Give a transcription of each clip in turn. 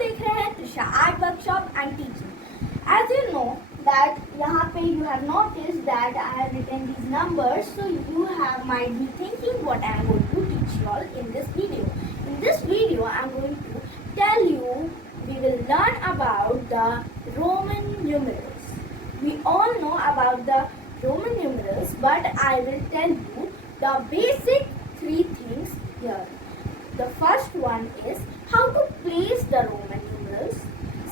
देख रहे हैं Trisha art workshop and teaching. As you know that यहाँ पे you have noticed that I have written these numbers, so you have might be thinking what I am going to teach you all in this video. In this video I am going to tell you, we will learn about the Roman numerals. We all know about the Roman numerals, but I will tell you the basic three things here. The first one is how to place the Roman numerals.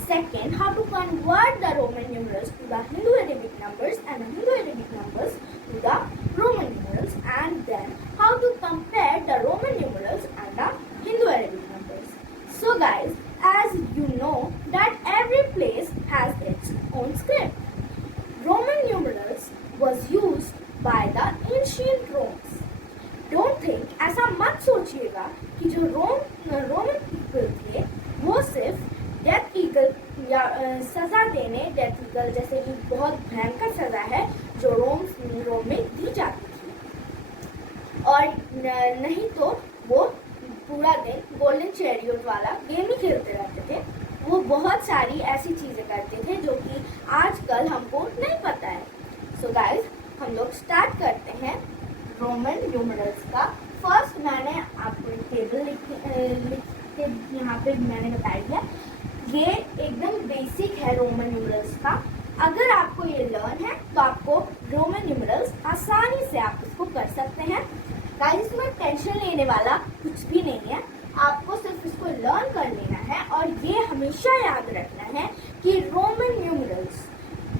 Second, how to convert the Roman numerals to the Hindu-Arabic numbers and the Hindu-Arabic numbers to the Roman numerals, and then how to compare the Roman numerals and the Hindu-Arabic numbers. So guys, as you know that every place has its own script. Roman numerals was used by the ancient Romans. Don't think, ऐसा मत सोचिएगा कि जो Roman people थे वो सिर्फ death eagle या सजा देने, डेथ ईगल जैसे कि बहुत भयंकर सजा है जो रोम में दी जाती थी, और नहीं तो वो पूरा दिन गोल्डन चैरियट वाला गेम ही खेलते रहते थे। वो बहुत सारी ऐसी चीजें करते थे जो कि आजकल हमको नहीं पता है। सो गाइस, हम लोग स्टार्ट करते हैं रोमन न्यूमरल्स का। फर्स्ट मैंने आपको टेबल लिख के यहाँ पे मैंने बता दिया, ये एकदम बेसिक है रोमन न्यूमरल्स का। अगर आपको ये लर्न है तो आपको रोमन न्यूमरल्स आसानी से आप इसको कर सकते हैं। गाइस, इसमें टेंशन लेने वाला कुछ भी नहीं है, आपको सिर्फ इसको लर्न कर लेना है और ये हमेशा याद रखना है कि रोमन न्यूमरल्स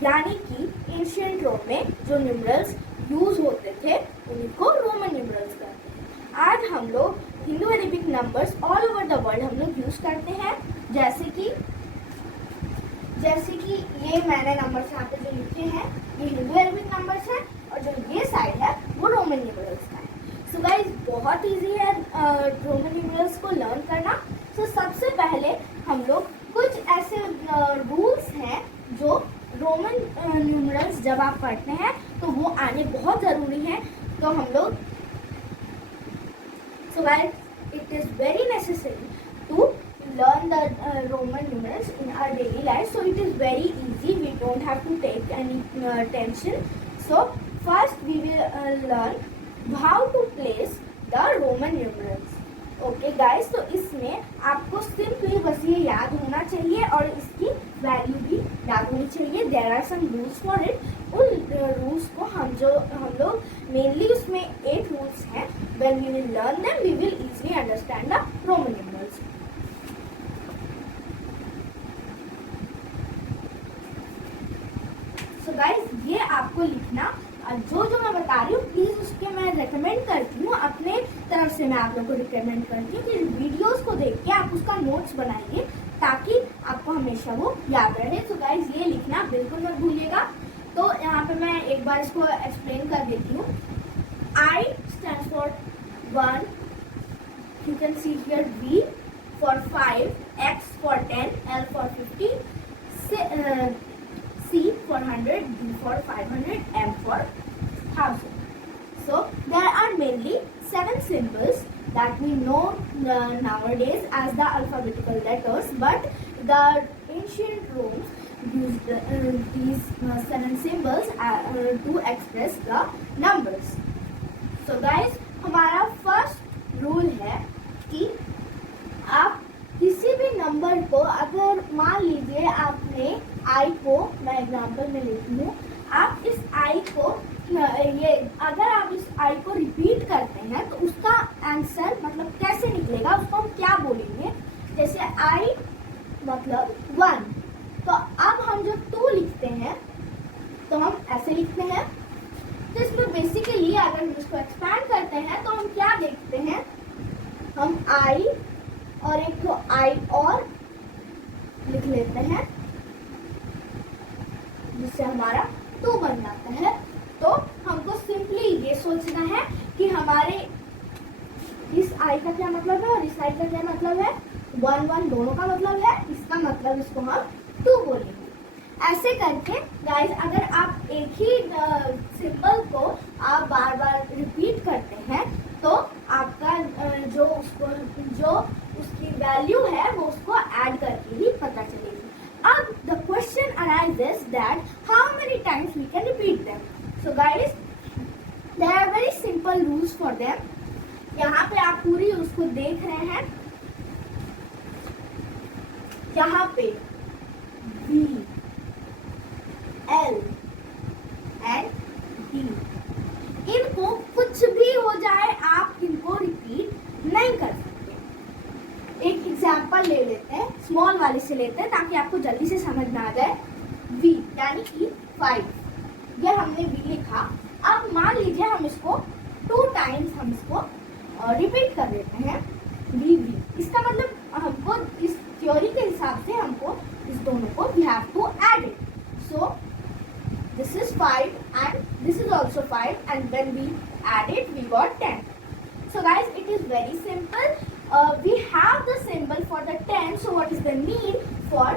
यानी कि एंशिएंट रोम में जो न्यूमरल्स यूज होते थे उनको रोमन न्यूमरल्स कहते हैं। आज हम लोग Hindu Arabic numbers all over the world हम लोग यूज करते हैं, जैसे कि ये मैंने नंबर्स यहाँ पे जो लिखे हैं ये हिंदू अरेबिक नंबर्स हैं और जो ये साइड है वो रोमन न्यूमरल्स का है। सो गाइस, बहुत इजी है रोमन न्यूमरल्स को लर्न करना। सो सबसे पहले हम लोग कुछ ऐसे रूल्स हैं जो रोमन न्यूमरल्स जब आप पढ़ते हैं तो वो आने बहुत ज़रूरी है। तो हम लोग so guys, it is very necessary to learn the Roman numerals in our daily life. So it is very easy, we don't have to take any tension. So first we will learn how to place the Roman numerals. Okay guys, तो इसमें आपको simply बस ये याद होना चाहिए और इसकी वैल्यू भी याद होनी चाहिए। There are some rules for it. उन रूल्स को हम लोग मेनली उसमें 8 रूल्स हैं। When we will learn them we will easily understand the Roman numerals. So guys, ये आपको लिखना, जो मैं बता रही हूँ प्लीज उसके मैं रेकमेंड करती हूँ, अपने तरफ से मैं आप लोगों को रिकमेंड करती हूँ कि वीडियोस को देख के आप उसका नोट्स बनाइए ताकि आपको हमेशा वो याद रहे। तो गाइज, ये लिखना बिल्कुल मत भूलिएगा। तो यहाँ पे मैं एक बार इसको एक्सप्लेन कर देती हूँ। I stands for 1, you can see here V for 5, X for 10, L for 50, C for 100, D for 500, M for 1000. So there are mainly 7 symbols that we know nowadays as the alphabetical letters, but the ancient Romans used these 7 symbols to express the numbers. So guys, हमारा first rule है कि आप किसी भी number को, अगर मान लीजिए आपने आई को, मैं एग्जांपल में लेती हूँ, आप इस आई को अगर आप इस आई को रिपीट करते हैं तो उसका आंसर मतलब कैसे निकलेगा, उसको हम क्या बोलेंगे। जैसे आई मतलब 1, तो अब हम जो 2 लिखते हैं तो हम ऐसे लिखते हैं। तो इसमें बेसिकली अगर हम इसको एक्सपैंड करते हैं तो हम क्या देखते हैं, हम आई और एक तो आई और लिख लेते हैं जिससे हमारा 2 बन जाता है। तो हमको सिंपली ये सोचना है कि हमारे इस आई का क्या मतलब है और इस आई का क्या मतलब है। 1 1 दोनों का मतलब है, इसका मतलब इसको हम 2 बोलेंगे। ऐसे करके गाइस, अगर आप एक ही सिंबल को आप बार बार रिपीट करते हैं तो आपका जो उसकी वैल्यू है वो उसको ऐड करके ही that how many times we can repeat them. So guys, there are very simple rules for them. यहाँ पे आप पूरी उसको देख रहे हैं. यहाँ पे V, L and D, इनको कुछ भी हो जाए आप इनको रिपीट नहीं कर सकते. एक एग्जाम्पल ले लेते हैं, स्मॉल वाले से लेते हैं ताकि आपको जल्दी से समझ में आ जाए. V यानी कि 5, ये हमने V लिखा. अब मान लीजिए हम इसको 2 टाइम्स हम इसको रिपीट कर देते हैं V. इसका मतलब हमको इस थ्योरी के हिसाब से हमको इस दोनों को we have to add it. So this is 5 and this is also 5, and when we add it we got 10. So guys, it is very simple. We have the symbol for the 10. So what is the need for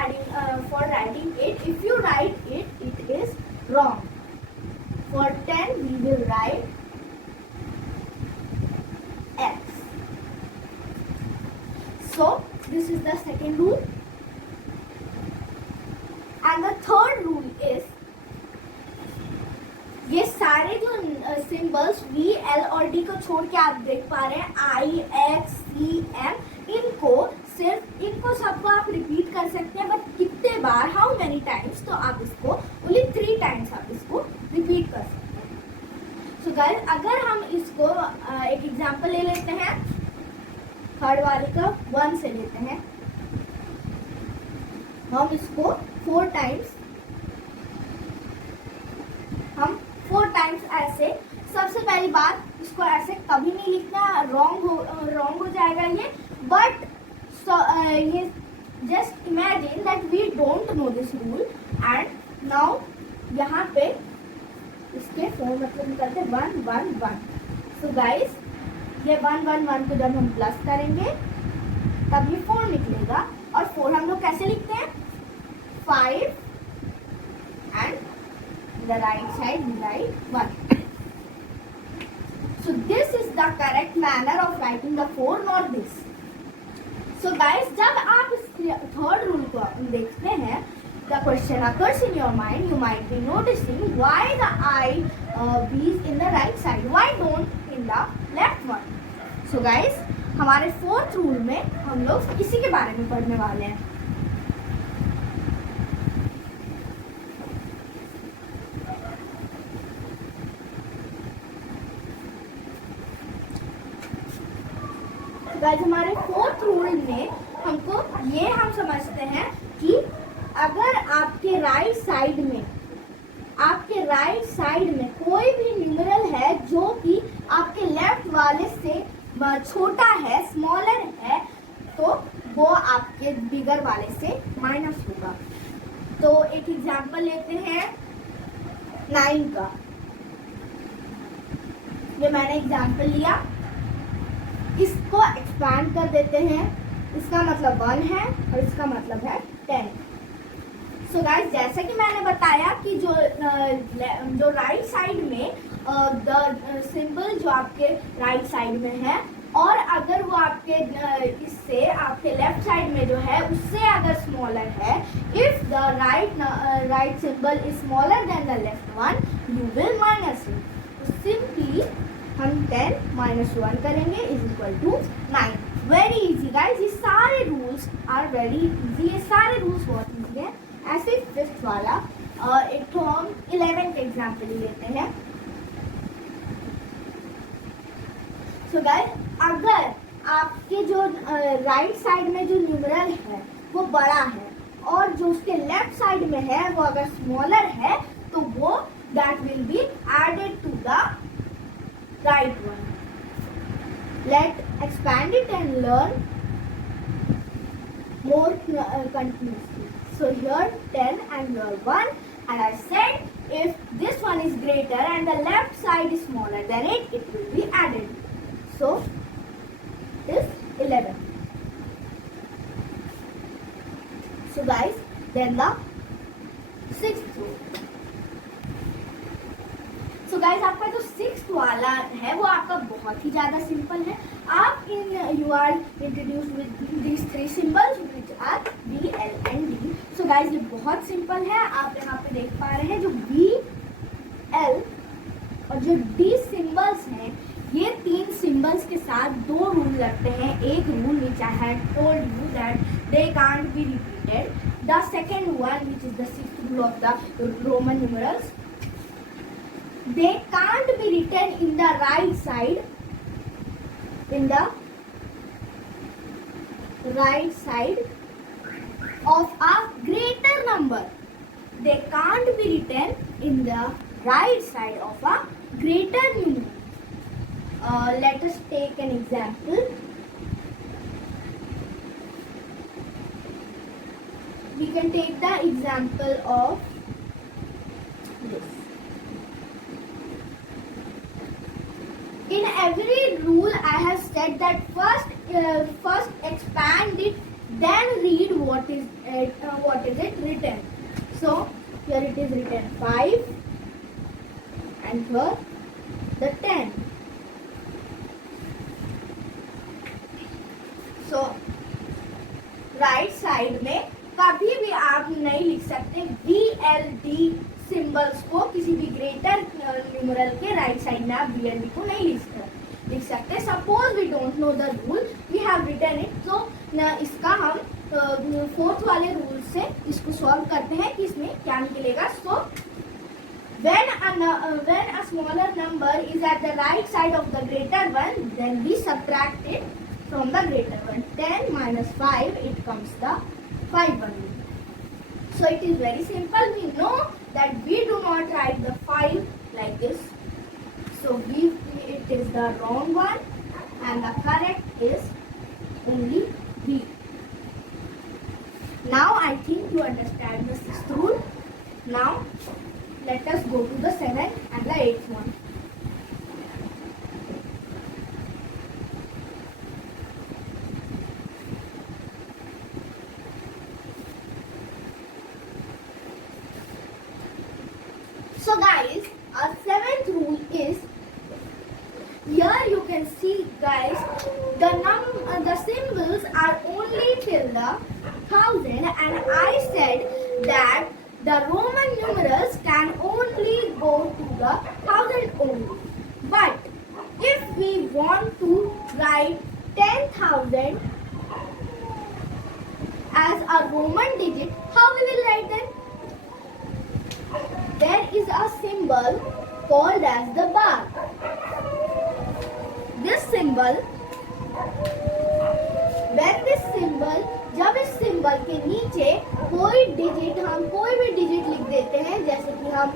adding for writing it? If you write it, it is wrong. For 10 we will write X. So this is the second rule. And the third rule is, ये सारे जो symbols V, L और D को छोड़ के आप देख पा रहे हैं I, X, C, M, इनको सबको आप रिपीट कर सकते हैं. बट कितने बार, हाउ मेनी टाइम्स, तो आप इसको ओनली 3 टाइम्स आप इसको रिपीट कर सकते हैं. सो गाइस, अगर हम इसको एक एग्जांपल ले लेते हैं, थर्ड वाले का 1 से लेते हैं. हम इसको 4 टाइम्स ऐसे. सबसे पहली बात, इसको ऐसे कभी नहीं लिखना, रॉन्ग हो जाएगा ये. बट ये just imagine that we don't know this rule. And now यहाँ पे इसके 4 मतलब निकलते 1 1 1. सो गाइस, ये 1 1 1 को जब हम प्लस करेंगे तब ये 4 निकलेगा. और 4 हम लोग कैसे लिखते हैं? 5 and the right side we write 1. So this is the correct manner of writing the 4, not this. So guys, जब आप इस थर्ड रूल को देखते हैं, the question occurs in your mind. You might be noticing why the I B is in the right side. Why don't in the left one? So guys, हमारे 4th rule में हम लोग इसी के बारे में पढ़ने वाले हैं. गाइस, हमारे 4th रूल में हमको ये हम समझते हैं कि अगर आपके राइट साइड में कोई भी न्यूमरल है जो कि आपके लेफ्ट वाले से छोटा है, स्मॉलर है, तो वो आपके बिगर वाले से माइनस होगा. तो एक एग्जांपल लेते हैं 9 का. ये मैंने एग्जांपल लिया, इसको एक्सपैंड कर देते हैं. इसका मतलब 1 है और इसका मतलब है 10. सो गाइस, जैसा कि मैंने बताया कि जो राइट साइड में द सिंबल जो आपके राइट साइड में है, और अगर वो आपके इससे आपके लेफ्ट साइड में जो है उससे अगर स्मॉलर है, if the right symbol is smaller then the left one, you will minus it. Simply हम 10 माइनस 1 करेंगे is equal to 9. Very easy guys, ये सारे रूल्स आर वेरी इजी. ये सारे रूल्स बहुत इजी हैं. ऐसे 5th वाला एक तो हम 11th एग्जाम्पल लेते हैं. सो गाइज, अगर आपके जो राइट साइड में जो न्यूमरल है वो बड़ा है और जो उसके लेफ्ट साइड में है वो अगर स्मॉलर है, तो वो that will be added to the right one. Let's expand it and learn more continuously. So here 10 and here 1, and I said if this one is greater and the left side is smaller than it will be added. So this 11. So guys, then the 6th rule. So guys, आपका जो 6th वाला है वो आपका बहुत ही ज़्यादा simple है. आप you are introduced with these three symbols which are B, L and D. So guys ये बहुत सिंपल है. आप यहाँ पे देख पा रहे हैं जो B, L और जो D सिंबल्स हैं, ये तीन सिंबल्स के साथ दो रूल लगते हैं. एक rule which I had told you that they can't be repeated. The second one, which is the sixth rule of the Roman numerals, they can't be written in the right side. In the right side of a greater number. They can't be written in the right side of a greater number. Let us take an example. We can take the example of this. In every rule, I have said that first expand it, then read what is it written. So here it is written 5, and here the 10. So right side में कभी भी आप नहीं लिख सकते BLD symbols को. किसी भी ग्रेटर न्यूमरल के राइट साइड में आप BLD को नहीं लिख सकते. Suppose we don't know the rule, we have written it. तो इसका हम फोर्थ वाले रूल से इसको सॉल्व करते हैं कि इसमें क्या निकलेगा. सो when a smaller number is at the right side of the greater one, then we subtract it from the greater one. 10 minus 5, it comes the 5 only. So it is very simple. We know that we do not write the 5 like this. So it is the wrong one, and the correct is only B. Now I think you understand the sixth rule. Now let us go to the seventh and the eighth one. So guys, our seventh rule is, here you can see guys, the symbols are only till the 1000, and I said that the Roman numerals can only go to the 1000 only. But if we want to write 10,000 as a Roman digit, how we will write them? There is a symbol called as the bar. This symbol, जब इस symbol के नीचे कोई digit, हम कोई भी digit लिख देते हैं, जैसे कि हम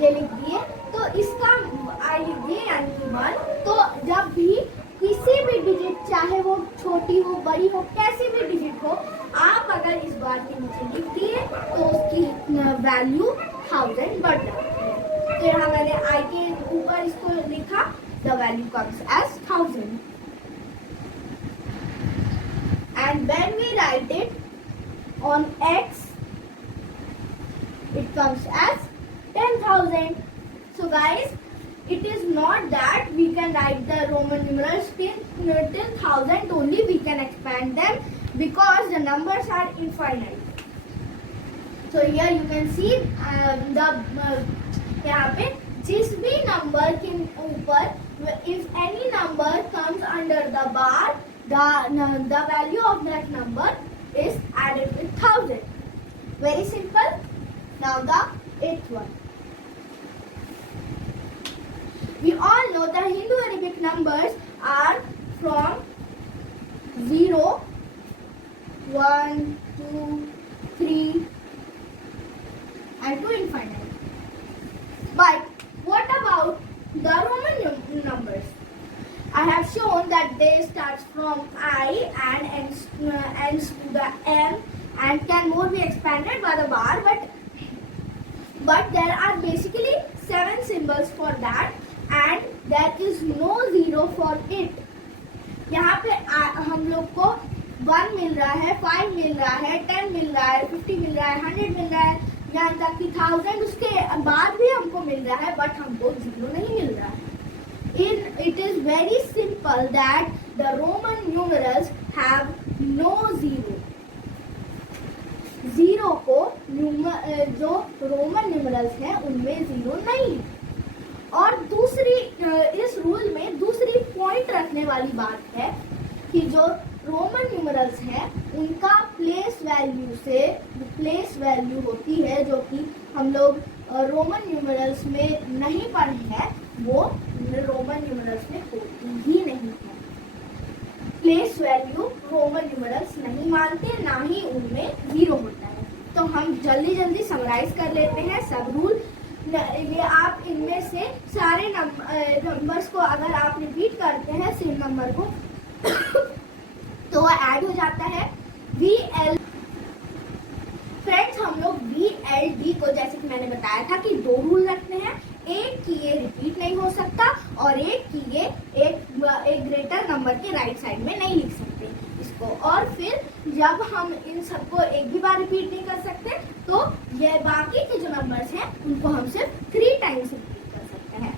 ये लिख दिए, तो इसका आई लिख दिए यानी कि 1. तो जब भी किसी भी डिजिट, चाहे वो छोटी हो बड़ी हो, कैसी भी डिजिट हो, आप अगर इस बार के नीचे लिख दिए तो उसकी वैल्यू 1000 बढ़ जाती है. तो यहाँ मैंने आई के ऊपर इसको लिखा, the value comes as 1000. And when we write it on X, it comes as 10,000. So guys, it is not that we can write the Roman numerals till 1000 only. We can expand them because the numbers are infinite. So here you can see यहाँ पे जिस भी number के ऊपर, if any number comes under the bar, the value of that number is added with 1000. Very simple. Now the eighth one. We all know the Hindu Arabic numbers are from 0, 1, 2, 3 and to infinite. But what about the Roman numbers? I have shown that they start from I and ends to the M and can more be expanded by the bar, but there are basically 7 symbols for that, and there is no 0 for it. यहाँ पे हम लोग को 1 मिल रहा है, 5 मिल रहा है, 10 मिल रहा है, 50 मिल रहा है, 100 मिल रहा है, यहाँ तक कि 1000 उसके बाद भी हमको मिल रहा है, बट हमको 0 नहीं मिल रहा है. it is very simple that the Roman numerals have no zero. Zero को जो रोमन न्यूमरल्स हैं उनमें जीरो नहीं। और दूसरी इस रूल में दूसरी पॉइंट रखने वाली बात है कि जो रोमन न्यूमरल्स हैं उनका प्लेस वैल्यू होती है, जो कि हम लोग रोमन न्यूमरल्स में नहीं पढ़े हैं, वो रोमन न्यूमरल्स में होती ही नहीं है। प्लेस वैल्यू रोमन न्यूमरल्स नहीं मानते, ना ही उनमें जीरो होता है। तो हम जल्दी समराइज कर लेते हैं सब रूल। ये आप इनमें से सारे नंबर्स को अगर आप रिपीट करते हैं सेम नंबर को तो वो ऐड हो जाता है। VL फ्रेंड्स, हम लोग VLD को जैसे कि मैंने बताया था कि दो रूल रखते हैं, एक की ये रिपीट नहीं हो सकता और एक की ये एक ग्रेटर नंबर के राइट साइड में नहीं लिख सकते इसको। और फिर जब हम इन सबको एक भी बार रिपीट नहीं कर सकते तो ये बाकी के जो नंबर्स हैं उनको हम सिर्फ 3 टाइम्स रिपीट कर सकते हैं।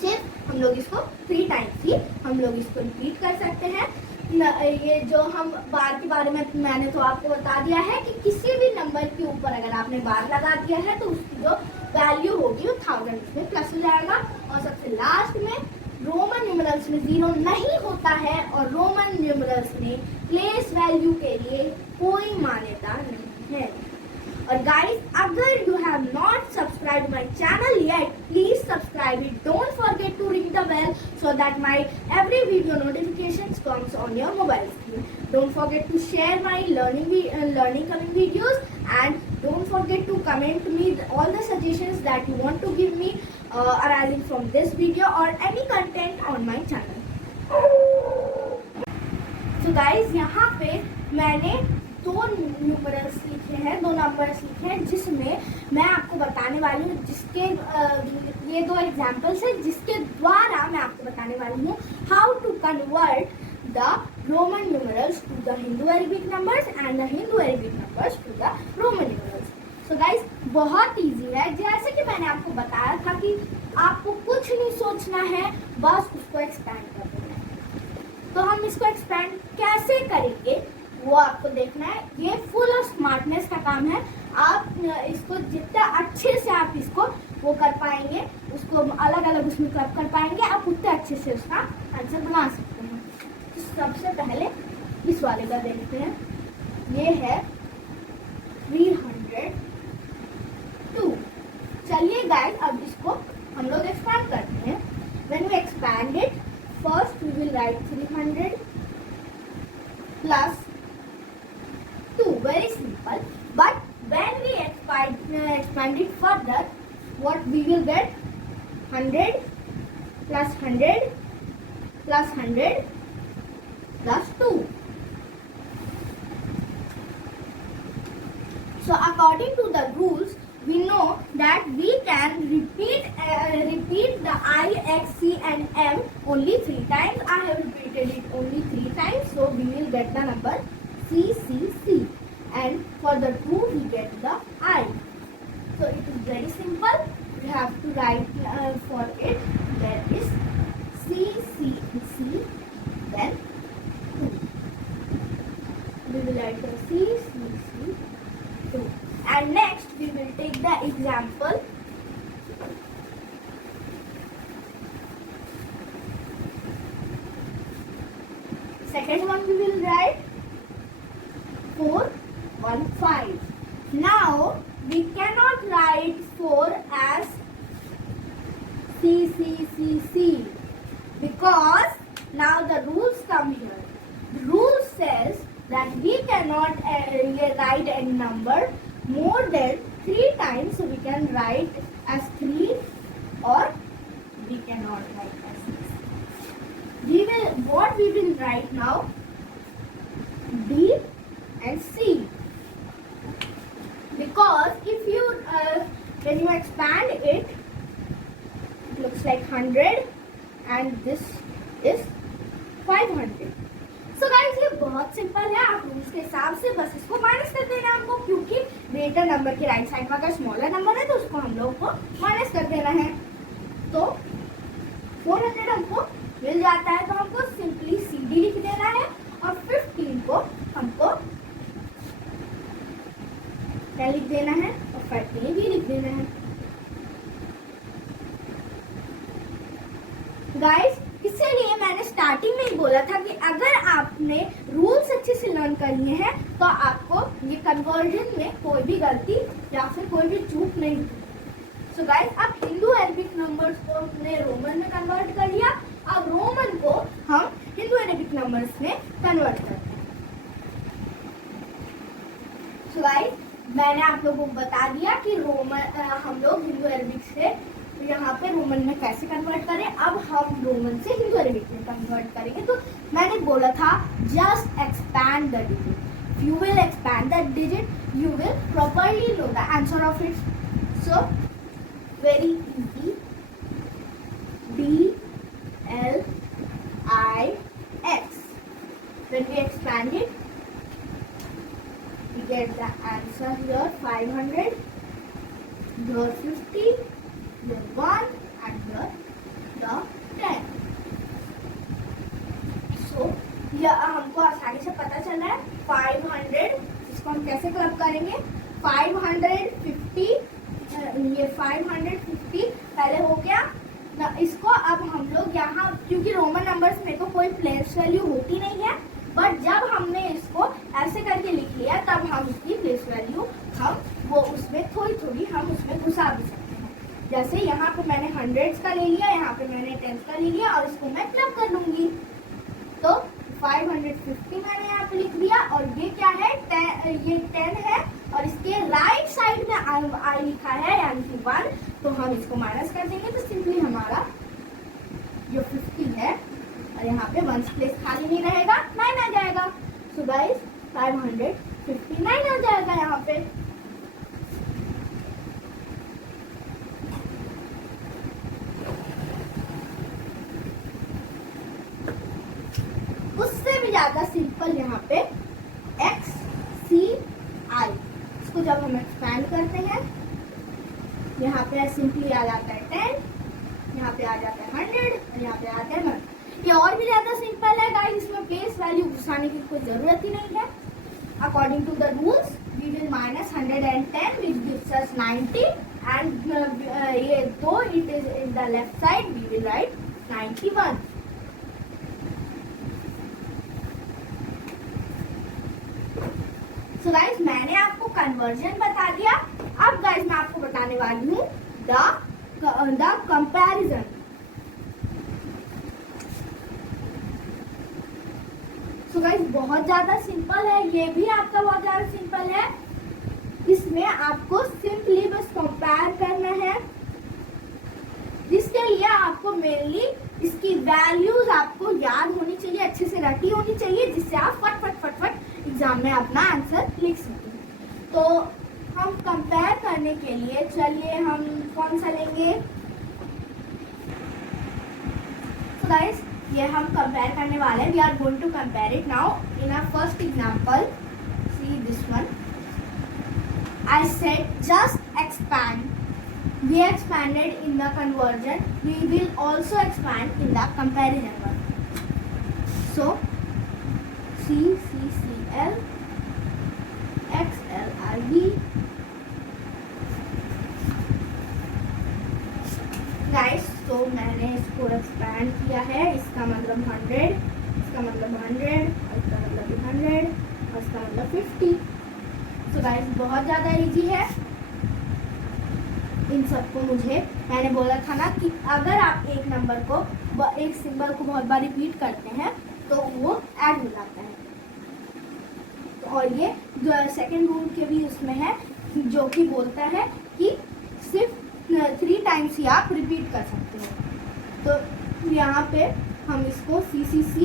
सिर्फ हम लोग इसको 3 टाइम्स ही हम लोग इसको रिपीट कर सकते हैं। ये जो हम बार के बारे में मैंने तो आपको बता दिया है कि किसी भी नंबर के ऊपर अगर आपने बार लगा दिया है तो उसकी जो वैल्यू होगी वो 1000 में प्लस हो जाएगा। और सबसे लास्ट में रोमन न्यूमरल्स में जीरो नहीं होता है और रोमन न्यूमरल्स में प्लेस वैल्यू के लिए कोई मान्यता नहीं है। और गाइस, अगर you have not subscribe my channel yet, please subscribe it. Don't forget to ring the bell so that my every video notifications comes on your mobile screen. Don't forget to share my learning coming videos, and don't forget to comment me all the suggestions that you want to give me arising from this video or any content on my channel. So guys, यहाँ पे मैंने दो numerals लिखे हैं, दो numbers लिखे हैं, जिसमें मैं आपको बताने वाली हूँ, जिसके ये दो एग्जाम्पल्स हैं जिसके द्वारा मैं आपको बताने वाली हूँ how to convert the Roman numerals to the Hindu Arabic numbers and the Hindu Arabic numbers to the Roman numerals. So guys, बहुत इजी है। जैसे कि मैंने आपको बताया था कि आपको कुछ नहीं सोचना है, बस उसको एक्सपैंड कर देना है। तो हम इसको एक्सपैंड कैसे करेंगे वो आपको देखना है। ये फुल ऑफ स्मार्टनेस का काम है। आप इसको जितना अच्छे से आप इसको वो कर पाएंगे, उसको अलग अलग उसमें क्लब कर पाएंगे, आप उतने अच्छे से उसका आंसर बना सकते हैं। तो सबसे पहले इस वाले का देखते हैं। ये है 302। चलिए गाइस, अब इसको हम लोग एक्सपैंड करते हैं। When we expand it, first we will write 300 plus 2, very simple. But when we expand it further, what we will get? 100 plus 100 plus 100 plus 2. So according to the rules, we know that we can repeat the I, X, C and M only 3 times. I have repeated it only 3 times, so we will get the number C, and for the 2 we get the I. So it is very simple. We have to write for it, there is C, then 2. We will write the C, 2. And next we will take the example. Second one we will write 415. Now we cannot write 4 as C because now the rules come here. The rule says that we cannot write a number more than 3 times, so we can write as 3 or we cannot write as 6. What we will write now? D and C, because if you when you expand it, it looks like 100 and this is 500. So guys, ये बहुत simple है। आप rules के हिसाब से बस इसको minus कर देना हमको, क्योंकि ग्रेटर नंबर के राइट साइड में अगर स्मॉलर नंबर है तो उसको हम लोग को माइनस कर देना है। तो 400 हमको मिल जाता है, तो हमको सिंपली CD लिख देना है और 15 को हमको क्या लिख देना है और 30 भी लिख देना है। गाइस, इसीलिए मैंने स्टार्टिंग में ही बोला था कि अगर आपने रूल्स अच्छे से लर्न कर लिए हैं तो आपको ये कन्वर्जन में कोई भी गलती या फिर कोई भी चूक नहीं होगी। सो गाइस, अब हिंदू अरेबिक नंबर्स को हमने रोमन में कन्वर्ट कर लिया, अब रोमन को हम हिंदू अरेबिक नंबर्स में कन्वर्ट करते हैं। सो गाइस, मैंने आप लोगों को बता दिया कि रोमन हम लोग हिंदू अरेबिक से यहाँ पे रोमन में कैसे कन्वर्ट करें। अब हम रोमन से हिंदू अरेबिक में कन्वर्ट करेंगे। तो मैंने बोला था just expand the digit, you will expand the digit, you will properly know the answer of it. So very easy, DLIX, when we expand it we get the answer here 500, here 50, here 1 and here the 10. So यह हमको आसानी से पता चला है 500, इसको हम कैसे क्लब करेंगे 550, ये 550 पहले हो गया ना। इसको अब हम लोग यहाँ, क्योंकि रोमन नंबर्स में तो कोई प्लेस वैल्यू होती नहीं है, बट जब हमने इसको ऐसे करके लिख लिया तब हम उसकी प्लेस वैल्यू हम वो उसमें थोड़ी थोड़ी हम उसमें घुसा भी सकते हैं। जैसे यहाँ पे मैंने हंड्रेड्स का ले लिया, यहाँ पे मैंने टेंस का ले लिया और इसको मैं क्लब कर लूंगी। तो 550 मैंने यहाँ पे लिख दिया और ये क्या है, ये 10 है और इसके राइट साइड में आई लिखा है यानी कि 1, तो हम इसको माइनस कर देंगे तो सिंपली हमारा जो 50 है और यहाँ पे 1 प्लेस खाली नहीं रहेगा, 9 आ जाएगा। सो गाइस 559 आ जाएगा यहाँ पे। उससे भी ज्यादा सिंपल यहाँ पे XCI, इसको जब हम एक्सपैंड करते हैं यहाँ पे सिंपली आ जाता है 10, यहाँ पे आ जाता है 100 और यहाँ पे आता है 1। ये और भी ज्यादा सिंपल है गाइस, इसमें प्लेस वैल्यू घुसाने की कोई जरूरत ही नहीं है। According to the rules we will minus 110 which gives us 90 and ये दो it is in the left side we will write 91। So guys, मैंने आपको कन्वर्जन बता दिया। अब गाइस मैं आपको बताने वाली हूँ द कंपैरिजन। सो गाइस, बहुत ज्यादा सिंपल है, ये भी आपका बहुत ज्यादा सिंपल है। इसमें आपको सिंपली बस कंपेयर करना है, जिसके लिए आपको मेनली इसकी वैल्यूज आपको याद होनी चाहिए, अच्छे से रटी होनी चाहिए, जिससे आप फट फट फट फट एग्जाम में अपना आंसर लिख सकें। तो हम कंपेयर करने के लिए चलिए हम कौन सा लेंगे। So guys, ये हम कंपेयर करने वाले हैं। We are going to compare it now in our first example. See this one, I said just expand. We expanded in the conversion. We will also expand in the comparison one. So CCCL XLRV guys, तो मैंने इसको expand किया है। इसका मतलब 100, इसका मतलब 100, इसका मतलब 100 और इसका मतलब 50। तो गाइस बहुत ज़्यादा इजी है। इन सबको मैंने बोला था ना कि अगर आप एक नंबर को, एक सिंबल को बहुत बार रिपीट करते हैं तो वो ऐड हो जाता है। और ये जो सेकंड रूल के भी उसमें है, जो कि बोलता है कि सिर्फ 3 टाइम्स ही आप रिपीट कर सकते हो। तो यहाँ पे हम इसको CCC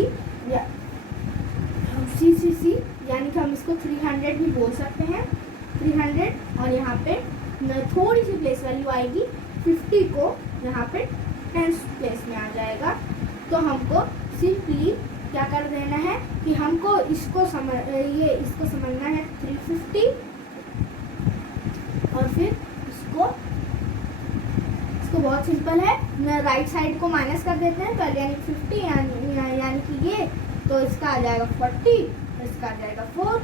यानी कि हम इसको 300 भी बोल सकते हैं, 300। और यहाँ पे थोड़ी सी प्लेस वैल्यू आएगी, 50 को यहाँ पे 10th प्लेस में आ जाएगा। तो हमको सिंपली क्या कर देना है कि हमको इसको समझना है 350 और फिर इसको बहुत सिंपल है, राइट साइड को माइनस कर देते हैं, तो यानी 50 यानी कि ये, तो इसका आ जाएगा 40, इसका आ जाएगा 4,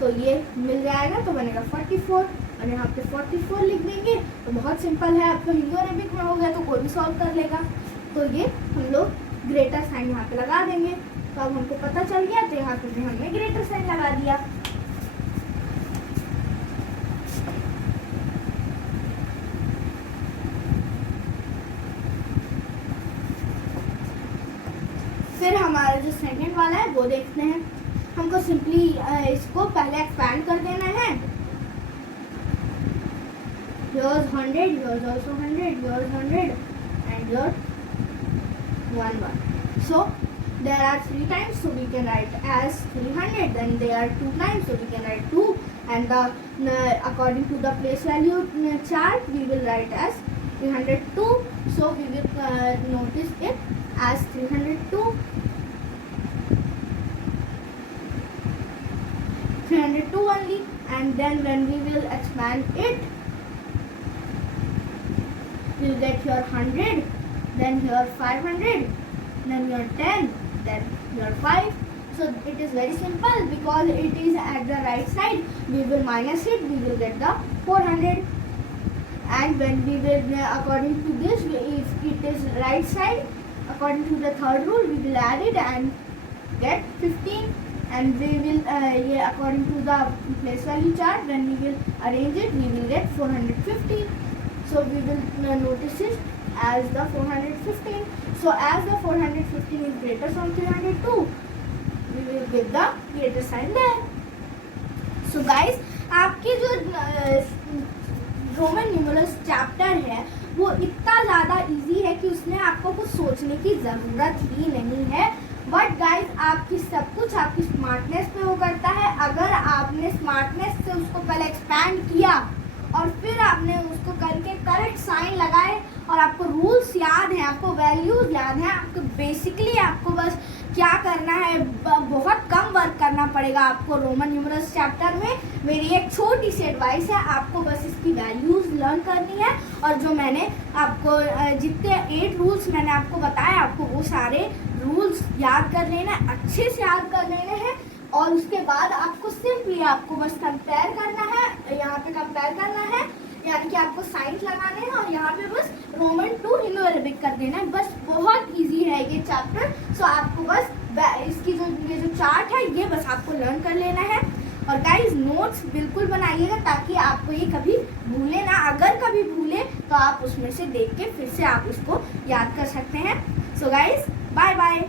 तो ये मिल जाएगा, तो बनेगा 44 और यहाँ पे 44 लिख देंगे। तो बहुत सिंपल है, अब तो हिंदू अरेबिक में हो गया तो कोई भी सॉल्व कर लेगा। तो ये हम लोग ग्रेटर साइन यहाँ पे लगा देंगे। तो अब हमको पता चल गया, तो यहाँ पे हमने ग्रेटर साइन लगा दिया। फिर हमारा जो सेकंड वाला है वो देखते हैं। हमको सिंपली इसको पहले एक्सपैंड कर देना है। Here's 100, here's also 100, here's 100 and here 1. So there are 3 times, so we can write as 300. Then there are 2 times, so we can write 2. And according to the place value chart, we will write as 302. So we will notice it as 302. 302 only. And then when we will expand it, we'll get here 100, then here 500, then here 10, then here 5. So it is very simple, because it is at the right side. We will minus it, we will get the 400. And when we will, according to this, if it is right side, according to the third rule, we will add it and get 15. And we will, according to the place value chart, when we will arrange it, we will get 415. So we will notice it as the 415. So as the 415 is greater from 302, we will give the greater sign there. So guys, आपकी जो Roman numerals chapter है वो इतना ज़्यादा easy है कि उसमें आपको कुछ सोचने की ज़रूरत ही नहीं है। बट गाइज आपकी सब कुछ आपकी स्मार्टनेस पे वो करता है। अगर आपने स्मार्टनेस से उसको पहले एक्सपैंड किया और फिर आपने उसको करके करेक्ट साइन लगाए और आपको रूल्स याद हैं, आपको वैल्यूज याद हैं, आपको बेसिकली आपको बस क्या करना है, बहुत कम वर्क करना पड़ेगा आपको रोमन न्यूमरल्स चैप्टर में। मेरी एक छोटी सी एडवाइस है, आपको बस इसकी वैल्यूज लर्न करनी है और जो मैंने आपको जितने 8 रूल्स मैंने आपको बताया, आपको वो सारे रूल्स याद कर लेना, अच्छे से याद कर लेने हैं। और उसके बाद आपको सिंपली आपको बस कंपेयर करना है, यहाँ पे कंपेयर करना है, यानी कि आपको साइंस लगाने हैं और यहाँ पे बस रोमन टू हिंदू अरेबिक कर देना है। बस बहुत इजी है ये चैप्टर। सो आपको बस इसकी ये जो चार्ट है ये बस आपको लर्न कर लेना है। और गाइज नोट्स बिल्कुल बनाइएगा ताकि आपको ये कभी भूले ना। अगर कभी भूले तो आप उसमें से देख के फिर से आप उसको याद कर सकते हैं। So guys bye bye.